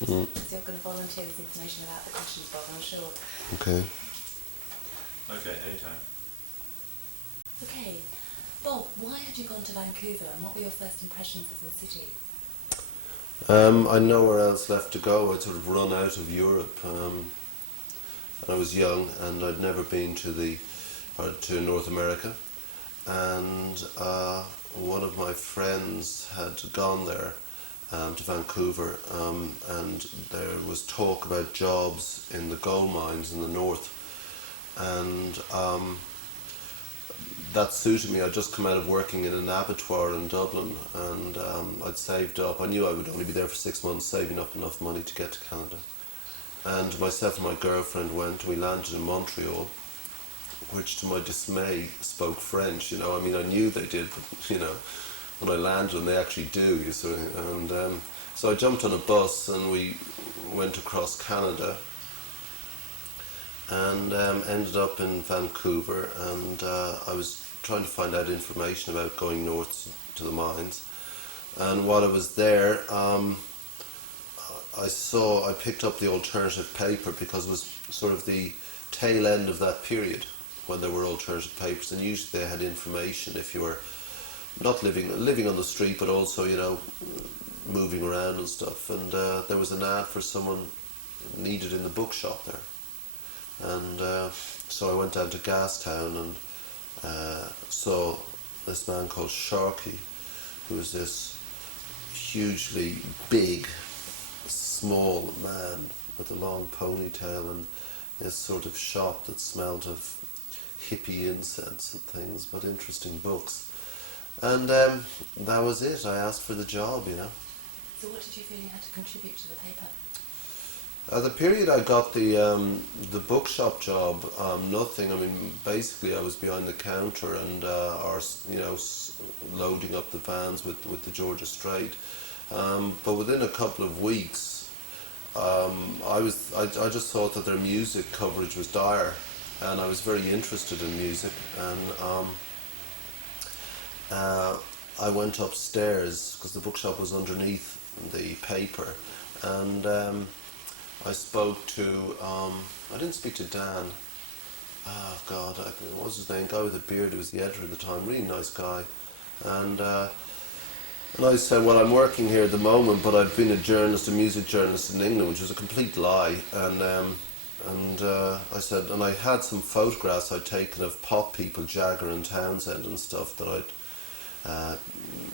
because you're going to volunteer this information about the questions, Bob, I'm sure. Okay. Okay, anytime. Okay, Bob, why had you gone to Vancouver, and what were your first impressions of the city? I nowhere else left to go. I'd sort of run out of Europe. I was young, and I'd never been to North America. And one of my friends had gone there to Vancouver, and there was talk about jobs in the gold mines in the north, and that suited me. I'd just come out of working in an abattoir in Dublin, and I'd saved up. I knew I would only be there for 6 months, saving up enough money to get to Canada. And myself and my girlfriend went. We landed in Montreal, which to my dismay spoke French. You know, I mean, I knew they did, but you know, when I landed, and they actually do. You sort of, and so I jumped on a bus and we went across Canada, and ended up in Vancouver. And I was trying to find out information about going north to the mines. And while I was there, I picked up the alternative paper, because it was sort of the tail end of that period when there were alternative papers, and usually they had information if you were not living on the street, but also, you know, moving around and stuff. And there was an ad for someone needed in the bookshop there, and so I went down to Gastown and saw this man called Sharkey, who was this hugely big, small man with a long ponytail, and this sort of shop that smelled of hippie incense and things, but interesting books. And that was it. I asked for the job, you know. So what did you feel you had to contribute to the paper? The period I got the bookshop job, nothing. I mean, basically I was behind the counter and loading up the vans with the Georgia Strait. But within a couple of weeks, I just thought that their music coverage was dire, and I was very interested in music. And I went upstairs, because the bookshop was underneath the paper, and I spoke to, I didn't speak to Dan, what was his name, guy with the beard who was the editor at the time, really nice guy, and I said, well, I'm working here at the moment, but I've been a music journalist in England, which was a complete lie, and I said, and I had some photographs I'd taken of pop people, Jagger and Townsend and stuff, that I'd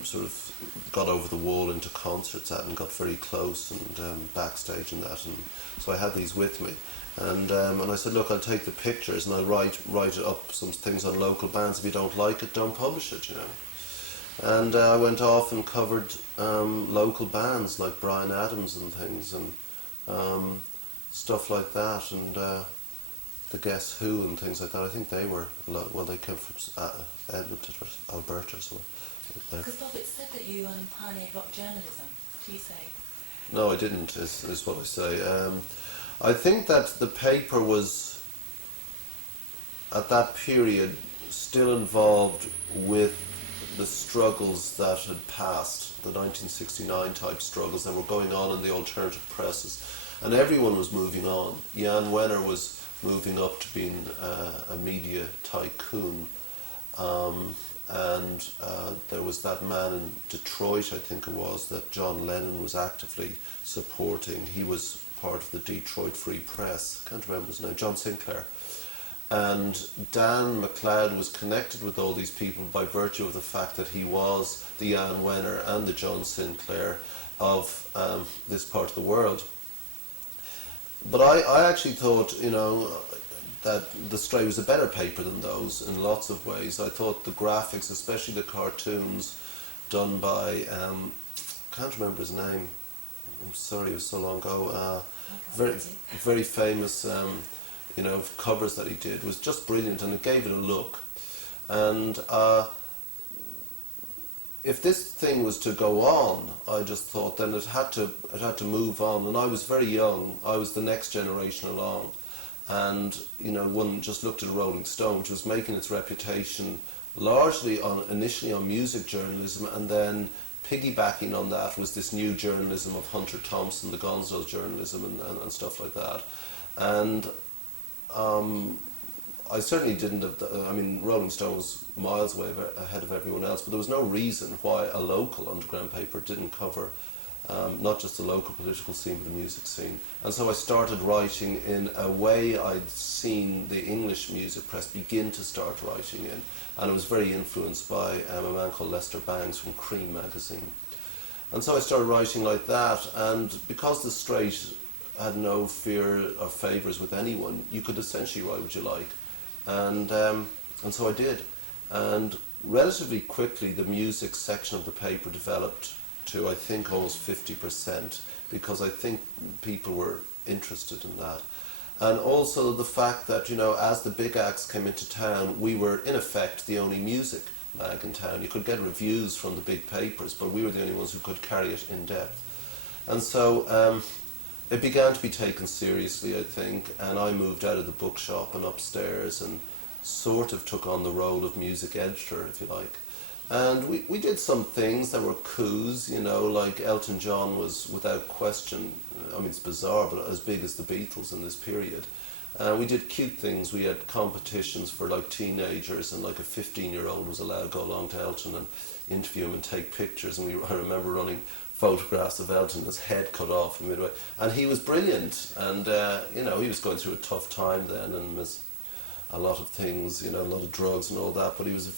sort of got over the wall into concerts at and got very close and backstage and that, and so I had these with me, and I said, look, I'll take the pictures and I'll write up some things on local bands. If you don't like it, don't publish it, you know. And I went off and covered local bands like Bryan Adams and things, and stuff like that, and the Guess Who and things like that. I think they were they came from Edmonton or Alberta, so. Because Bob, it said that you pioneered rock journalism. What do you say? No, I didn't, is what I say. I think that the paper was, at that period, still involved with the struggles that had passed, the 1969 type struggles that were going on in the alternative presses. And everyone was moving on. Jan Wenner was moving up to being a media tycoon. And there was that man in Detroit, I think it was, that John Lennon was actively supporting. He was part of the Detroit Free Press. I can't remember his name, John Sinclair. And Dan McLeod was connected with all these people by virtue of the fact that he was the Jan Wenner and the John Sinclair of this part of the world. But I actually thought, you know, that the Stray was a better paper than those in lots of ways. I thought the graphics, especially the cartoons done by, can't remember his name, I'm sorry, it was so long ago, very famous covers that he did, was just brilliant, and it gave it a look. And if this thing was to go on, I just thought then it had to move on. And I was very young, I was the next generation along. And one just looked at Rolling Stone, which was making its reputation largely initially on music journalism, and then piggybacking on that was this new journalism of Hunter Thompson, the Gonzo journalism and stuff like that. And I certainly didn't have, Rolling Stone was miles away ahead of everyone else, but there was no reason why a local underground paper didn't cover not just the local political scene, but the music scene. And so I started writing in a way I'd seen the English music press begin to start writing in. And it was very influenced by a man called Lester Bangs from Cream magazine. And so I started writing like that, and because the straight had no fear or favours with anyone, you could essentially write what you like. And so I did. And relatively quickly the music section of the paper developed to, I think, almost 50%, because I think people were interested in that. And also the fact that, as the big acts came into town, we were in effect the only music mag in town. You could get reviews from the big papers, but we were the only ones who could carry it in depth. And so it began to be taken seriously, I think, and I moved out of the bookshop and upstairs and sort of took on the role of music editor, if you like. And we did some things that were coups, like Elton John was, without question, it's bizarre, but as big as the Beatles in this period. We did cute things. We had competitions for like teenagers, and like a 15-year-old was allowed to go along to Elton and interview him and take pictures. And I remember running photographs of Elton, his head cut off midway. And he was brilliant. And, he was going through a tough time then, and was a lot of things, a lot of drugs and all that. But he was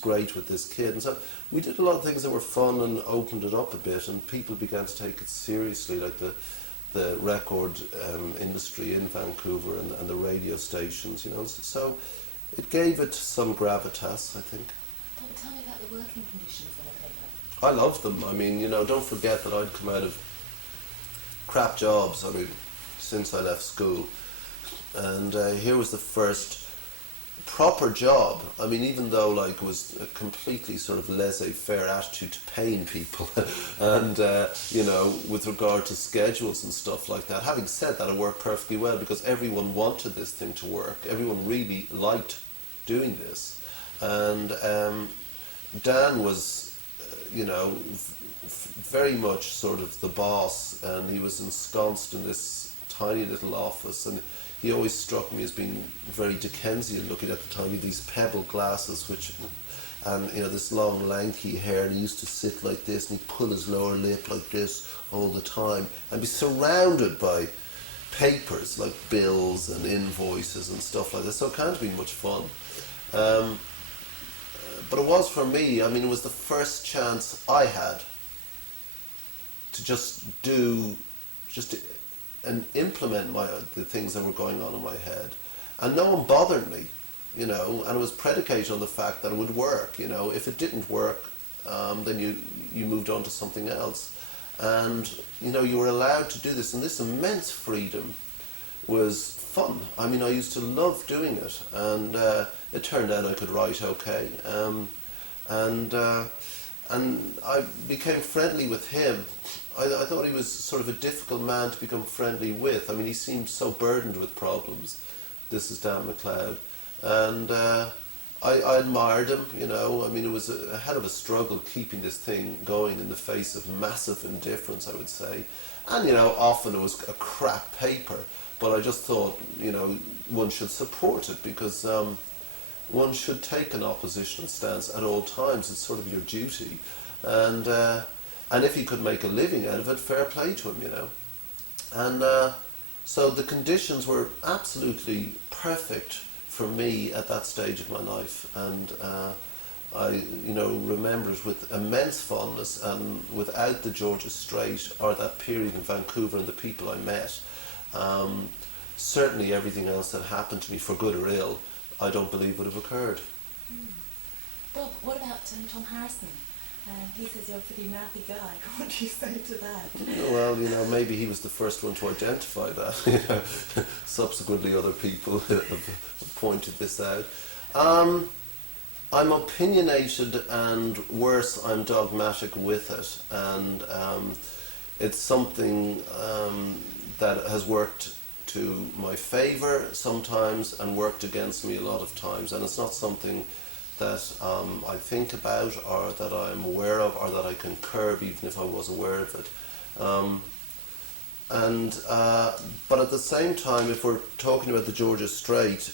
great with this kid. And so we did a lot of things that were fun and opened it up a bit, and people began to take it seriously, like the record industry in Vancouver and the radio stations, So it gave it some gravitas, I think. Bob, tell me about the working conditions on the paper. I loved them. Don't forget that I'd come out of crap jobs, since I left school. And here was the first proper job. Even though it was a completely sort of laissez-faire attitude to paying people and with regard to schedules and stuff like that. Having said that, it worked perfectly well because everyone wanted this thing to work. Everyone really liked doing this. And Dan was very much sort of the boss, and he was ensconced in this tiny little office, and he always struck me as being very Dickensian looking at the time, with these pebble glasses, and this long lanky hair, and he used to sit like this, and he'd pull his lower lip like this all the time, and be surrounded by papers like bills and invoices and stuff like that. So it can't be much fun. But it was for me, it was the first chance I had to just and implement the things that were going on in my head. And no one bothered me, and it was predicated on the fact that it would work. If it didn't work, then you moved on to something else. And, you were allowed to do this, and this immense freedom was fun. I used to love doing it, and it turned out I could write okay. And I became friendly with him. I thought he was sort of a difficult man to become friendly with. He seemed so burdened with problems. This is Dan McLeod. And I admired him, it was a hell of a struggle keeping this thing going in the face of massive indifference, I would say. And, often it was a crap paper, but I just thought, one should support it because one should take an oppositional stance at all times. It's sort of your duty. And if he could make a living out of it, fair play to him, And so the conditions were absolutely perfect for me at that stage of my life. And I, remember it with immense fondness, and without the Georgia Strait or that period in Vancouver and the people I met, certainly everything else that happened to me, for good or ill, I don't believe would have occurred. Bob, what about Tom Harrison? He says you're a pretty mouthy guy. What do you say to that? Well, maybe he was the first one to identify that. Subsequently, other people have pointed this out. I'm opinionated, and worse, I'm dogmatic with it. And it's something that has worked to my favour sometimes and worked against me a lot of times. And it's not something that I think about, or that I'm aware of, or that I can curb even if I was aware of it. But at the same time, if we're talking about the Georgia Strait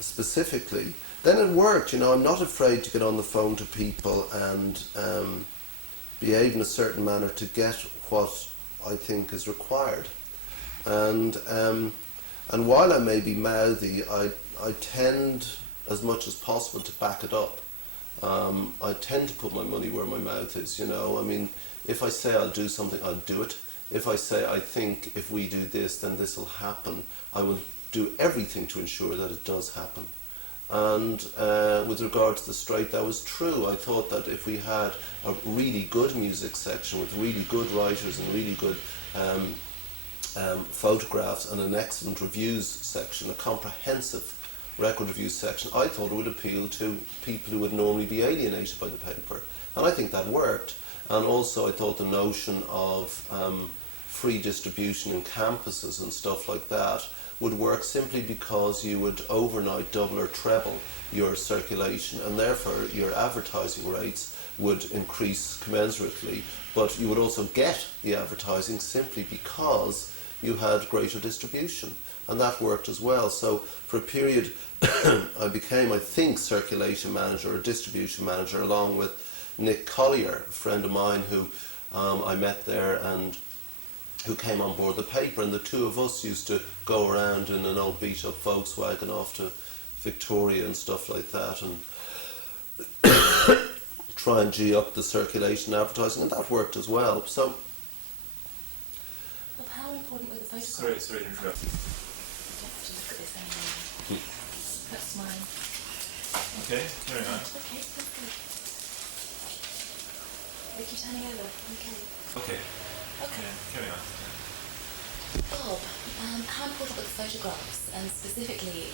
specifically, then it worked. I'm not afraid to get on the phone to people and behave in a certain manner to get what I think is required. And while I may be mouthy, I tend, as much as possible, to back it up. I tend to put my money where my mouth is. I mean, if I say I'll do something, I'll do it. If I say I think if we do this, then this will happen, I will do everything to ensure that it does happen. And with regard to the Strait, that was true. I thought that if we had a really good music section with really good writers and really good photographs and an excellent reviews section, a comprehensive record reviews section, I thought it would appeal to people who would normally be alienated by the paper. And I think that worked. And also I thought the notion of free distribution in campuses and stuff like that would work simply because you would overnight double or treble your circulation, and therefore your advertising rates would increase commensurately, but you would also get the advertising simply because you had greater distribution, and that worked as well. So for a period I became, I think, circulation manager or distribution manager, along with Nick Collier, a friend of mine who I met there and who came on board the paper, and the two of us used to go around in an old beat up Volkswagen off to Victoria and stuff like that and try and G up the circulation advertising, and that worked as well. So Bob, how important were the photographs? Sorry to interrupt. I have to look at this anyway. That's mine. Okay, carry on. Okay, that's good. We keep turning over. Okay. Okay, Okay. carry on. Bob, how important were the photographs, and specifically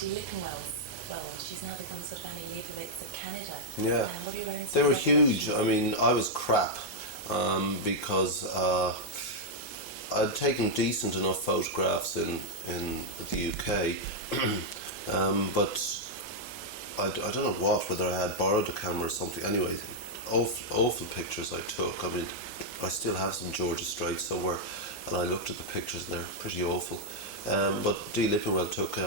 Dee Lippingwell's? Well, she's now become sort of Annie Leibovitz of Canada. yeah, What are your own they were recollections? huge. I mean, I was crap because I'd taken decent enough photographs in the UK, but I don't know whether I had borrowed a camera or something. Anyway, awful pictures I took. I mean, I still have some Georgia Strait somewhere, and I looked at the pictures and they're pretty awful. But Dee Lippingwell took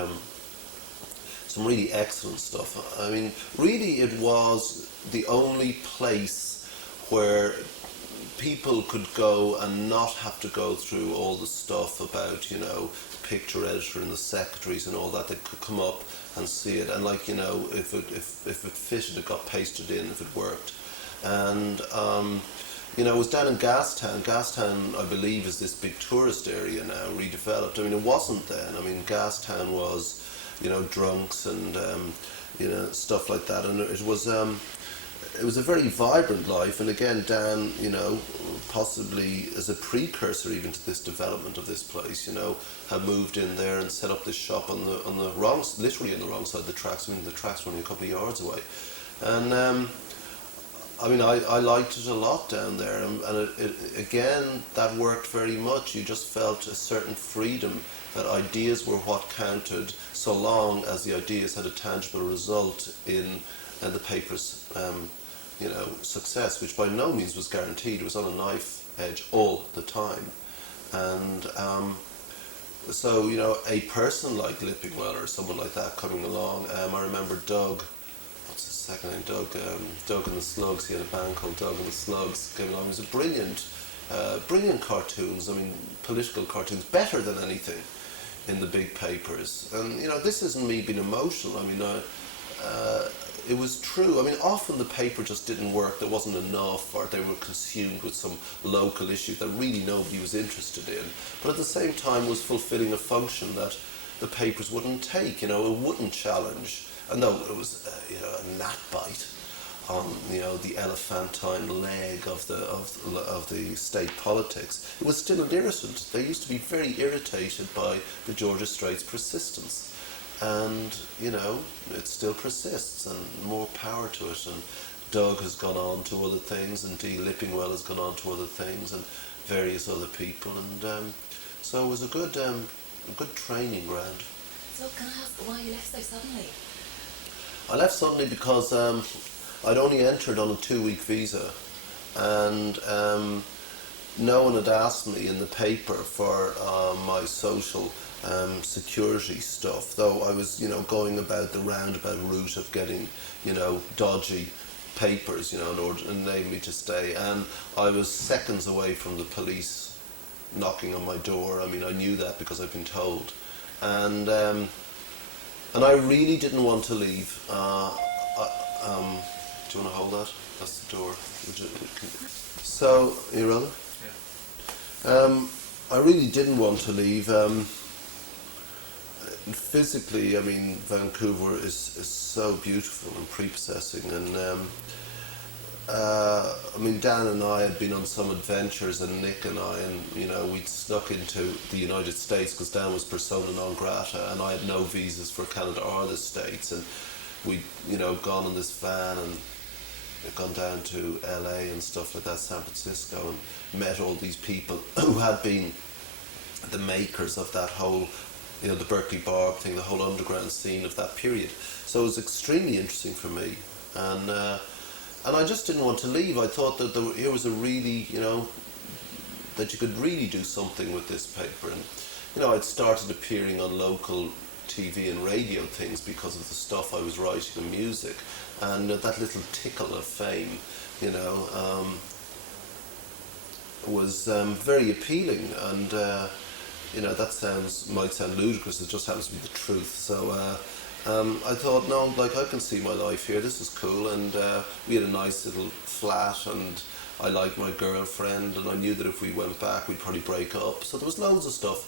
some really excellent stuff. I mean, really it was the only place where people could go and not have to go through all the stuff about, the picture editor and the secretaries and all that. They could come up and see it, and if it fitted, it got pasted in if it worked. And it was down in Gastown. Gastown, I believe, is this big tourist area now, redeveloped. I mean, it wasn't then. I mean, Gastown was, drunks and, stuff like that. And it was a very vibrant life. And again, Dan, possibly as a precursor even to this development of this place, had moved in there and set up this shop on the wrong, literally on the wrong side of the tracks. I mean, the tracks were only a couple of yards away. And, I liked it a lot down there, and it again, that worked very much. You just felt a certain freedom that ideas were what counted, so long as the ideas had a tangible result in the paper's, success, which by no means was guaranteed. It was on a knife edge all the time, and so a person like Lippingwell or someone like that coming along. I remember Doug. Second name, Doug and the Slugs. He had a band called Doug and the Slugs. Came along. He was a brilliant cartoons. I mean, political cartoons, better than anything in the big papers. And this isn't me being emotional. I mean, it was true. I mean, often the paper just didn't work. There wasn't enough, or they were consumed with some local issue that really nobody was interested in. But at the same time, was fulfilling a function that the papers wouldn't take. It wouldn't challenge. And though it was, a gnat bite on, the elephantine leg of the state politics, it was still an irritant. They used to be very irritated by the Georgia Strait's persistence, and it still persists, and more power to it. And Doug has gone on to other things, and Dee Lippingwell has gone on to other things, and various other people, and so it was a good training ground. So can I ask why you left so suddenly? I left suddenly because I'd only entered on a 2-week visa, and no one had asked me in the paper for my social security stuff, though I was, going about the roundabout route of getting, dodgy papers, in order to enable me to stay. And I was seconds away from the police knocking on my door. I mean, I knew that because I'd been told. And I really didn't want to leave. Do you want to hold that? That's the door. So, you ready? I really didn't want to leave. Physically, I mean, Vancouver is so beautiful and prepossessing, and I mean, Dan and I had been on some adventures, and Nick and I, and we'd snuck into the United States because Dan was persona non grata, and I had no visas for Canada or the States, and we'd gone in this van and gone down to LA and stuff like that, San Francisco, and met all these people who had been the makers of that whole, the Berkeley Bar thing, the whole underground scene of that period. So it was extremely interesting for me, and I just didn't want to leave. I thought that here was a really, that you could really do something with this paper, and I'd started appearing on local TV and radio things because of the stuff I was writing and music, and that little tickle of fame, was very appealing, and that might sound ludicrous. It just happens to be the truth. So I thought, no, I can see my life here. This is cool, and we had a nice little flat, and I liked my girlfriend, and I knew that if we went back, we'd probably break up. So there was loads of stuff,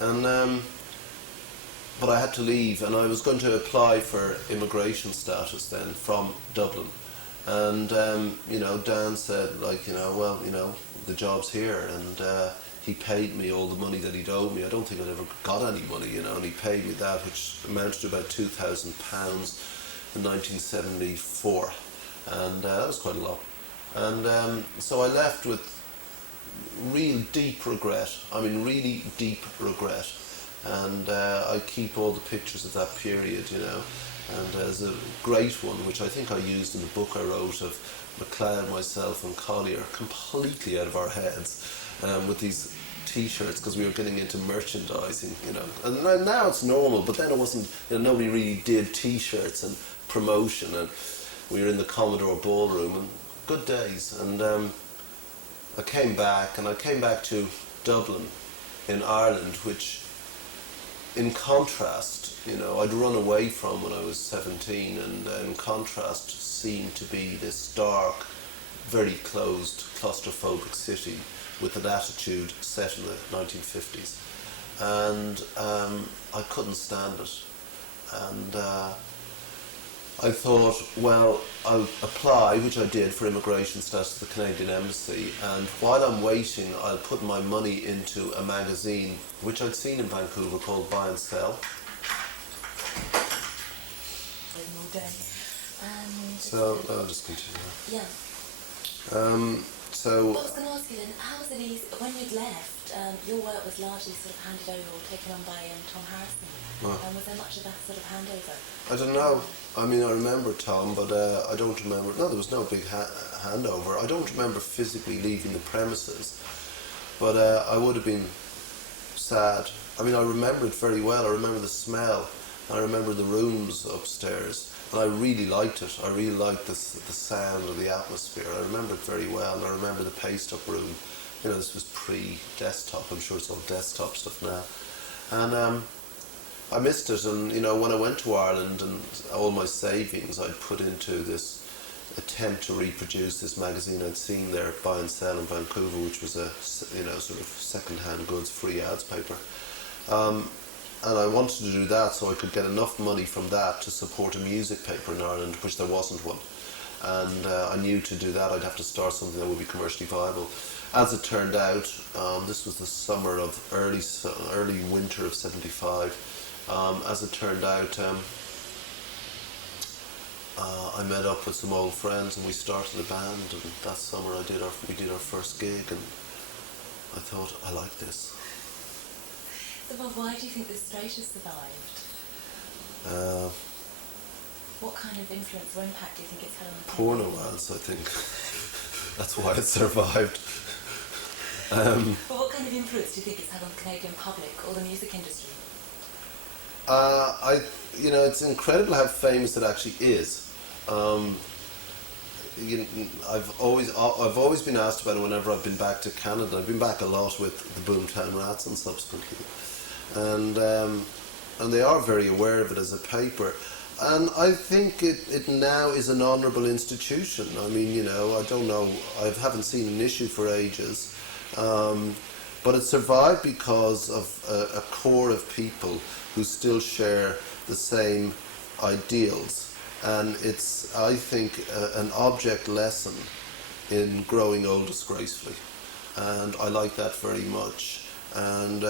and but I had to leave, and I was going to apply for immigration status then from Dublin, and Dan said, the job's here, and he paid me all the money that he'd owed me. I don't think I'd ever got any money, and he paid me that, which amounted to about £2,000 in 1974, and that was quite a lot. And so I left with real deep regret. I mean, really deep regret. And I keep all the pictures of that period, and there's a great one which I think I used in the book I wrote of MacLeod, myself and Collier, completely out of our heads, with these t-shirts, because we were getting into merchandising, and now it's normal, but then it wasn't, nobody really did t-shirts and promotion, and we were in the Commodore Ballroom, and good days. And I came back to Dublin in Ireland, which, in contrast, I'd run away from when I was 17, and in contrast seemed to be this dark, very closed, claustrophobic city with an attitude set in the 1950s. And I couldn't stand it. And I thought, well, I'll apply, which I did, for immigration status at the Canadian Embassy, and while I'm waiting, I'll put my money into a magazine which I'd seen in Vancouver called Buy and Sell. So I'll just continue. Yeah. So I was going to ask you then, how was it easy, when you'd left, your work was largely sort of handed over or taken on by Tom Harrison. Was there much of that sort of handover? I don't know. I mean, I remember Tom, but I don't remember. No, there was no big handover. I don't remember physically leaving the premises, but I would have been sad. I mean, I remember it very well. I remember the smell. I remember the rooms upstairs, and I really liked it. I really liked the sound of the atmosphere. I remember it very well, and I remember the paste-up room. This was pre-desktop. I'm sure it's all desktop stuff now. And I missed it, and when I went to Ireland, and all my savings I'd put into this attempt to reproduce this magazine I'd seen there, Buy and Sell in Vancouver, which was a sort of second-hand goods free ads paper, and I wanted to do that so I could get enough money from that to support a music paper in Ireland, which there wasn't one, and I knew to do that I'd have to start something that would be commercially viable. As it turned out, this was the summer of early winter of '75. As it turned out, I met up with some old friends, and we started a band, and that summer we did our first gig, and I thought, I like this. So, well, why do you think the Straight has survived? What kind of influence or impact do you think it's had on the Porno ads, I think. That's why it survived. But what kind of influence do you think it's had on the Canadian public or the music industry? It's incredible how famous it actually is. I've always been asked about it whenever I've been back to Canada. I've been back a lot with the Boomtown Rats and subsequently, and they are very aware of it as a paper. And I think it now is an honourable institution. I mean, I don't know, I haven't seen an issue for ages, but it survived because of a core of people who still share the same ideals. And it's, I think, an object lesson in growing old disgracefully. And I like that very much. And,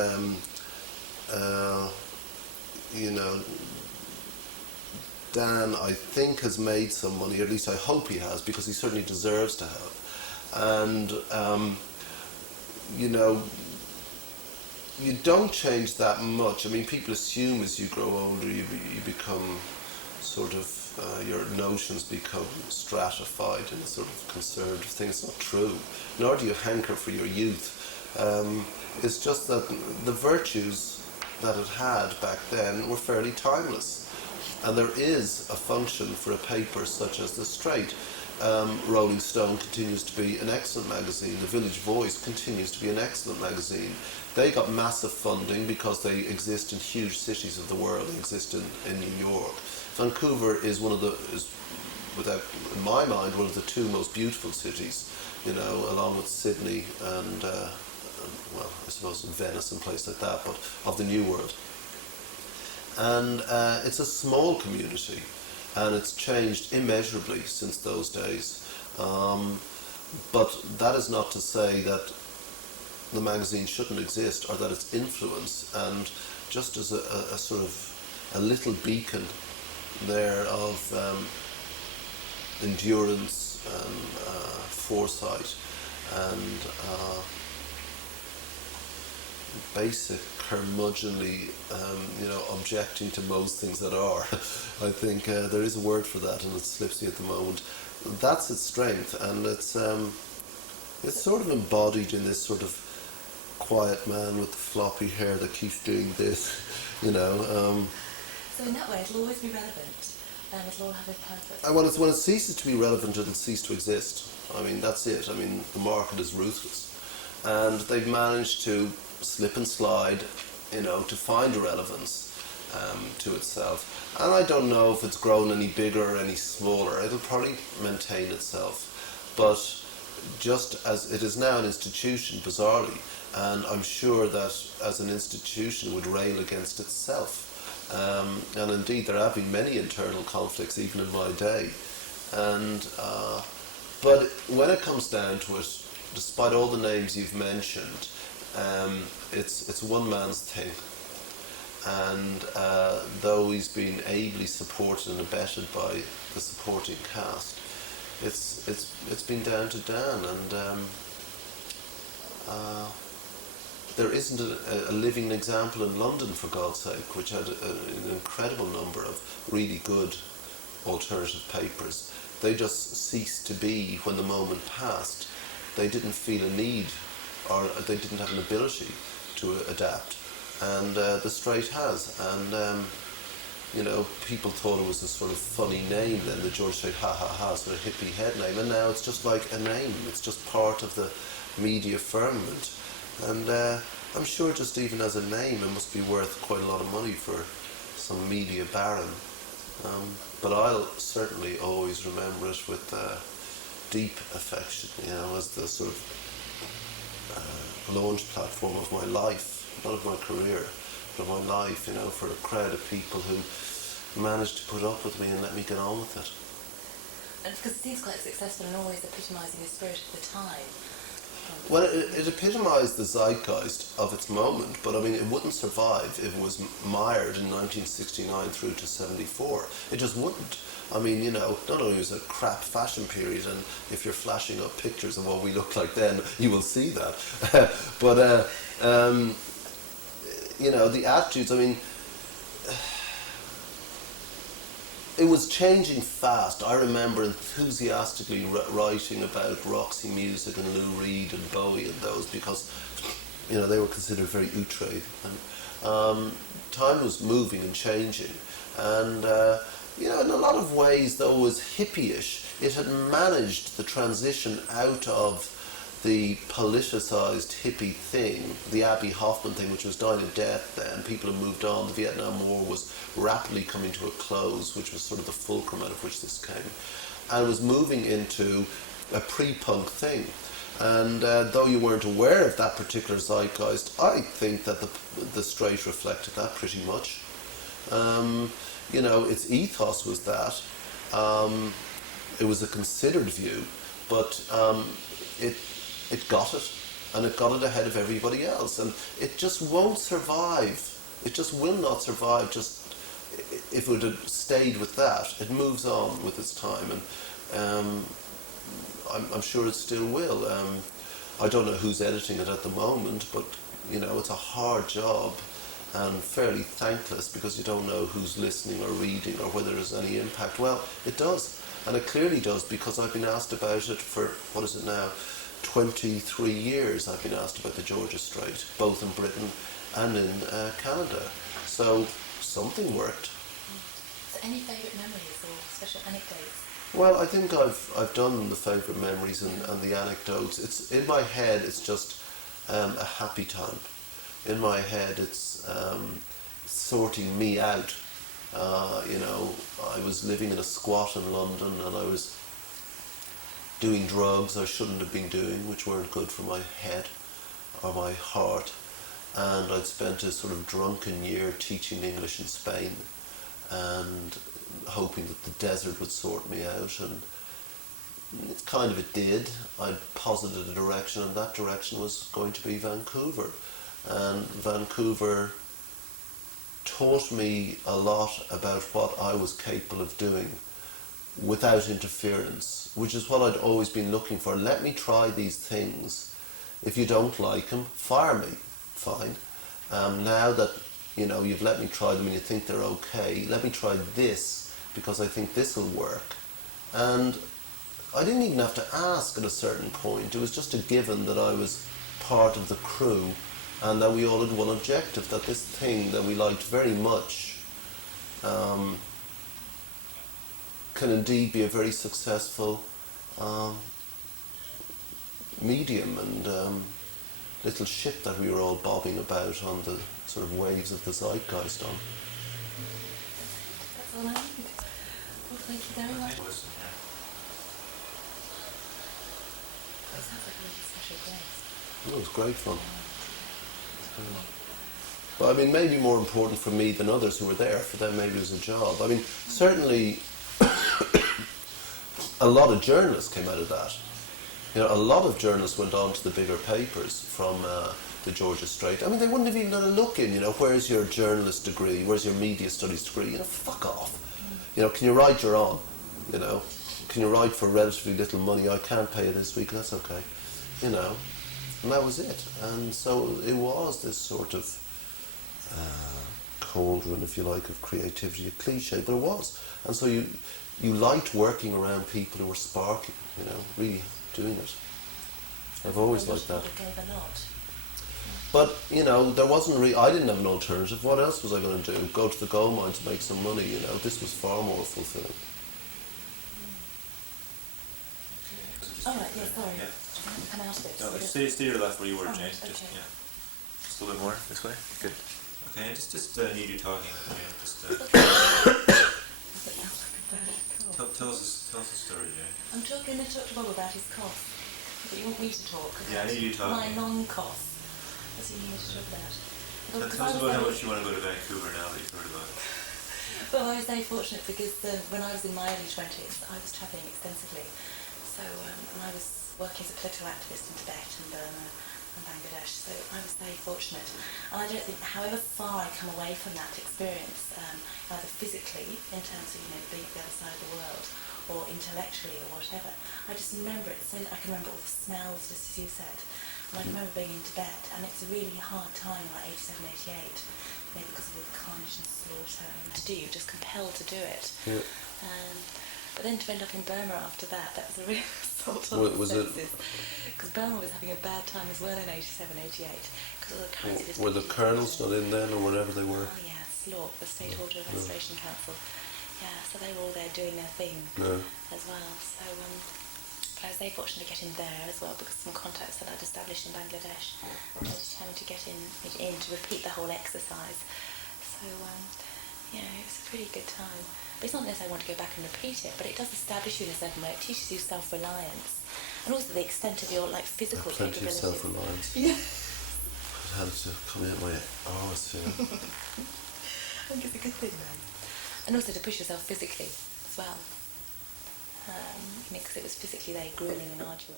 Dan, I think, has made some money, or at least I hope he has, because he certainly deserves to have. And, you don't change that much. I mean, people assume as you grow older, you become sort of, your notions become stratified in a sort of conservative thing. It's not true. Nor do you hanker for your youth. It's just that the virtues that it had back then were fairly timeless. And there is a function for a paper such as The Straight. Rolling Stone continues to be an excellent magazine. The Village Voice continues to be an excellent magazine. They got massive funding because they exist in huge cities of the world. They exist in New York. Vancouver is without, in my mind, one of the two most beautiful cities, along with Sydney and, well, I suppose Venice and places like that, but of the New World. And it's a small community, and it's changed immeasurably since those days. But that is not to say that the magazine shouldn't exist or that its influence, and just as a sort of a little beacon there of endurance and foresight and basic curmudgeonly, objecting to most things that are. I think there is a word for that, and it slips me at the moment. That's its strength, and it's sort of embodied in this sort of quiet man with the floppy hair that keeps doing this, So in that way, it'll always be relevant, and it'll all have a purpose. When it ceases to be relevant, it'll cease to exist. I mean, that's it. I mean, the market is ruthless, and they've managed to slip and slide, to find a relevance to itself. And I don't know if it's grown any bigger or any smaller. It'll probably maintain itself, but just as it is now an institution, bizarrely, and I'm sure that as an institution would rail against itself. And indeed, there have been many internal conflicts, even in my day. And but when it comes down to it, despite all the names you've mentioned, it's one man's thing. And though he's been ably supported and abetted by the supporting cast, it's been down to Dan, and there isn't a living example in London, for God's sake, which had an incredible number of really good alternative papers. They just ceased to be when the moment passed. They didn't feel a need, or they didn't have an ability to adapt. And The Straight has. And, people thought it was a sort of funny name then, the George Strait ha ha ha, sort of hippie head name. And now it's just like a name. It's just part of the media firmament. And I'm sure just even as a name, it must be worth quite a lot of money for some media baron. But I'll certainly always remember it with deep affection, as the sort of launch platform of my life, not of my career, but of my life, for a crowd of people who managed to put up with me and let me get on with it. And because it seems quite successful and always epitomising the spirit of the time. Well, it epitomised the zeitgeist of its moment, but I mean, it wouldn't survive if it was mired in 1969 through to 74. It just wouldn't. I mean, not only was it a crap fashion period, and if you're flashing up pictures of what we looked like then, you will see that. But, the attitudes, I mean, it was changing fast. I remember enthusiastically writing about Roxy Music and Lou Reed and Bowie and those because, you know, they were considered very outre. And time was moving and changing. And, you know, in a lot of ways, though it was hippie-ish, it had managed the transition out of the politicised hippie thing, the Abbie Hoffman thing, which was dying a death then. People had moved on. The Vietnam War was rapidly coming to a close, which was sort of the fulcrum out of which this came. And it was moving into a pre-punk thing. And though you weren't aware of that particular zeitgeist, I think that the Straight reflected that pretty much. You know, its ethos was that. It was a considered view, but it got it, and it got it ahead of everybody else, and it just won't survive. It just will not survive. Just if it had stayed with that, it moves on with its time, and I'm sure it still will. I don't know who's editing it at the moment, but you know, it's a hard job and fairly thankless because you don't know who's listening or reading or whether there's any impact. Well, it does, and it clearly does because I've been asked about it for, what is it now, 23 years I've been asked about the Georgia Strait, both in Britain and in Canada. So something worked. So any favourite memories or special anecdotes? Well, I think I've done the favourite memories and the anecdotes. It's in my head. It's just a happy time. In my head, it's sorting me out. You know, I was living in a squat in London, and I was doing drugs I shouldn't have been doing, which weren't good for my head or my heart. And I'd spent a sort of drunken year teaching English in Spain and hoping that the desert would sort me out, and it did. I'd posited a direction, and that direction was going to be Vancouver. And Vancouver taught me a lot about what I was capable of doing without interference, which is what I'd always been looking for. Let me try these things. If you don't like them, fire me. Fine. Now that you know you've let me try them and you think they're okay, let me try this because I think this will work. And I didn't even have to ask at a certain point. It was just a given that I was part of the crew and that we all had one objective, that this thing that we liked very much can indeed be a very successful medium and little ship that we were all bobbing about on the sort of waves of the zeitgeist on. That's all I need. Well, thank you very much. It sounds like a really special place. It was great fun. But I mean, maybe more important for me than others who were there. For them, maybe it was a job. I mean, certainly a lot of journalists came out of that. You know, a lot of journalists went on to the bigger papers from the Georgia Strait. I mean, they wouldn't have even done a look in, you know, where's your journalist degree, where's your media studies degree, you know, fuck off. You know, can you write your own, you know, can you write for relatively little money, I can't pay you this week, that's okay, you know, and that was it. And so it was this sort of cauldron, if you like, of creativity, a cliche, but it was. And so you liked working around people who were sparking, you know, really doing it. I've always liked that. But, you know, there wasn't really, I didn't have an alternative. What else was I going to do? Go to the gold mines and make some money, you know. This was far more fulfilling. All right, yeah, sorry. Yeah. Come out of it. No, stay to your left where you were, Jane. Okay. Just, yeah. Just a little bit more this way. Good. Okay, just need you talking. Yeah, just tell us a story, Jane. I'm going to talk to Bob about his cough. But you want me to talk? Yeah, I need you talking. My non-cough. That's what you need to talk about. Tell us about how much you want to go to Vancouver now that you've heard about it. Well, I was very fortunate because when I was in my early 20s, I was travelling extensively. So, and I was working as a political activist in Tibet and Burma and Bangladesh. So I was very fortunate. And I don't think, however far I come away from that experience, either physically, in terms of, you know, being the other side of the world, or intellectually or whatever, I just remember it. So I can remember all the smells, just as you said. And I can remember being in Tibet, and it's a really hard time, like 87, 88, you know, because of all the carnage and slaughter and to do, you're just compelled to do it. Yeah. But then to end up in Burma after that was a real assault on Was the it? senses. Because Burma was having a bad time as well in 87, 88. Because of the currency was Were the colonels not in then, or wherever they were? Oh yeah, SLORC, the State Order of Restoration Council. Yeah, so they were all there doing their thing as well. So but I was very fortunate to get in there as well because some contacts that I'd established in Bangladesh. I was determined to get in to repeat the whole exercise. So yeah, it was a pretty good time. But it's not necessarily I want to go back and repeat it, but it does establish you in a certain way. It teaches you self-reliance and also the extent of your physical Plenty of capabilities. self-reliance. Yeah. I had to come out my arse here. I think it's a good thing though. And also to push yourself physically as well. Because it was physically very grueling and arduous.